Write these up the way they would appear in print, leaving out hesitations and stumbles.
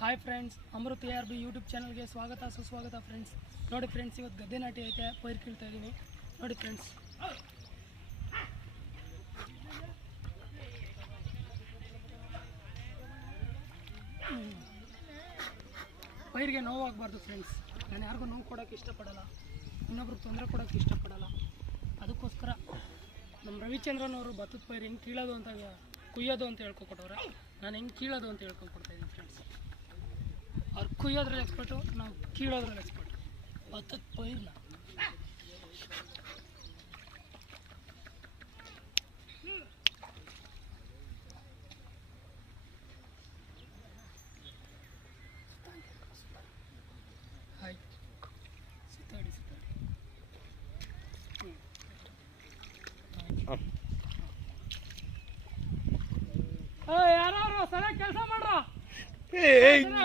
Hi friends, Amrit ARB YouTube ಚಾನಲ್ಗೆ ಸ್ವಾಗತ ಸುಸ್ವಾಗತ ಫ್ರೆಂಡ್ಸ್. ನೋಡಿ ಫ್ರೆಂಡ್ಸ್, ಇವತ್ತು ಗದ್ದೆ ನಾಟಿ ಐತೆ, ಪೈರು ಕೀಳ್ತಾ ಇದ್ದೀನಿ. ನೋಡಿ ಫ್ರೆಂಡ್ಸ್, ಪೈರಿಗೆ ನೋವಾಗಬಾರ್ದು ಫ್ರೆಂಡ್ಸ್. ನಾನು ಯಾರಿಗೂ ನೋವು ಕೊಡೋಕ್ಕೆ ಇಷ್ಟಪಡಲ್ಲ, ಇನ್ನೊಬ್ರಿಗೆ ತೊಂದರೆ ಕೊಡೋಕ್ಕೆ ಇಷ್ಟಪಡಲ್ಲ. ಅದಕ್ಕೋಸ್ಕರ ನಮ್ಮ ರವಿಚಂದ್ರನವರು ಭತ್ತದ ಪೈರು ಹೆಂಗೆ ಕೀಳೋದು ಅಂತ ಕುಯ್ಯೋದು ಅಂತ ಹೇಳ್ಕೊಕೊಟ್ಟವ್ರೆ. ನಾನು ಹೆಂಗೆ ಕೀಳೋದು ಅಂತ ಹೇಳ್ಕೊಡ್ತಾಯಿದ್ದೀನಿ ಫ್ರೆಂಡ್ಸ್. ಅವ್ರು ಕುಯ್ಯೋದ್ರಲ್ಲಿ ಎಕ್ಸ್ಪರ್ಟು, ನಾವು ಕೀಳೋದ್ರಲ್ಲಿ ಎಕ್ಸ್ಪರ್ಟು. ಭತ್ತದ ಪೈರನ್ನ ಹಾಯ್ ಸುತ್ತಾಡಿ ಯಾರು ಸರಿಯಾಗಿ ಕೆಲಸ ಮಾಡ್ರ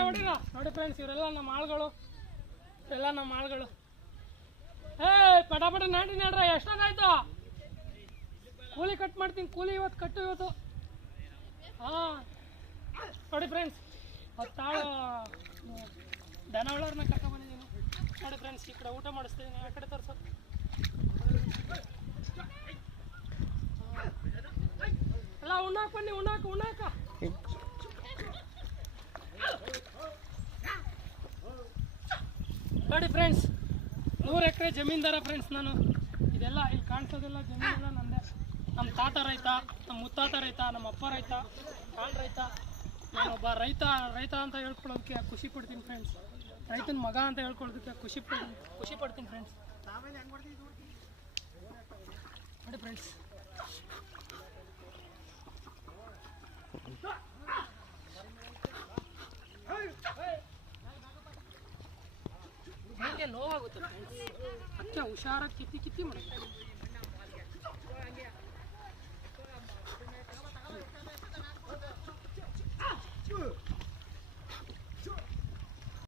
ಹೊಡಿರ. ನೋಡಿ ಫ್ರೆಂಡ್ಸ್, ಇವರೆಲ್ಲ ನಮ್ಮ ಆಳುಗಳು, ಪಟಾಪಟ ನಾಟಿ ನಡ್ರ. ಎಷ್ಟೊಂದಾಯ್ತು? ಕೂಲಿ ಕಟ್ ಮಾಡ್ತೀನಿ, ಕೂಲಿ ಇವತ್ತು ಕಟ್ಟು ಇವತ್ತು. ಹಾಂ ನೋಡಿ ಫ್ರೆಂಡ್ಸ್, ತಾಳು ದನಗಳವ್ರನ್ನ ಕರ್ಕೊಂಡ್ಬಂದಿದ್ದೀನಿ. ನೋಡಿ ಫ್ರೆಂಡ್ಸ್, ಈ ಕಡೆ ಊಟ ಮಾಡಿಸ್ತಿದ್ದೀನಿ, ಆ ಕಡೆ ತೋರಿಸೋ. ಎಲ್ಲ ಉಣ್ಣಾಕ ಬನ್ನಿ, ಉಣ್ಣಾಕ. ನೋಡಿ ಫ್ರೆಂಡ್ಸ್, 100 ಎಕರೆ ಜಮೀನ್ದಾರ ಫ್ರೆಂಡ್ಸ್ ನಾನು. ಇದೆಲ್ಲ ಇಲ್ಲಿ ಕಾಣಿಸೋದೆಲ್ಲ ಜಮೀನೆಲ್ಲ ನಂದೆ. ನಮ್ಮ ತಾತ ರೈತ, ನಮ್ಮ ಮುತ್ತಾತ ರೈತ, ನಮ್ಮ ಅಪ್ಪ ರೈತ, ನಾನು ರೈತ. ನಾನೊಬ್ಬ ರೈತ ಅಂತ ಹೇಳ್ಕೊಳ್ಳೋದಕ್ಕೆ ಖುಷಿ ಪಡ್ತೀನಿ ಫ್ರೆಂಡ್ಸ್. ರೈತನ ಮಗ ಅಂತ ಹೇಳ್ಕೊಳ್ಳೋದಕ್ಕೆ ಖುಷಿ ಪಡ್ತೀನಿ ಫ್ರೆಂಡ್ಸ್. ನೋಡಿ ಫ್ರೆಂಡ್ಸ್, ನನಗೆ ನೋವಾಗುತ್ತೆ ಫ್ರೆಂಡ್ಸ್. ಅದಕ್ಕೆ ಹುಷಾರಾಗಿ ಕಿತ್ತಿ ಮಾಡಬೇಕು.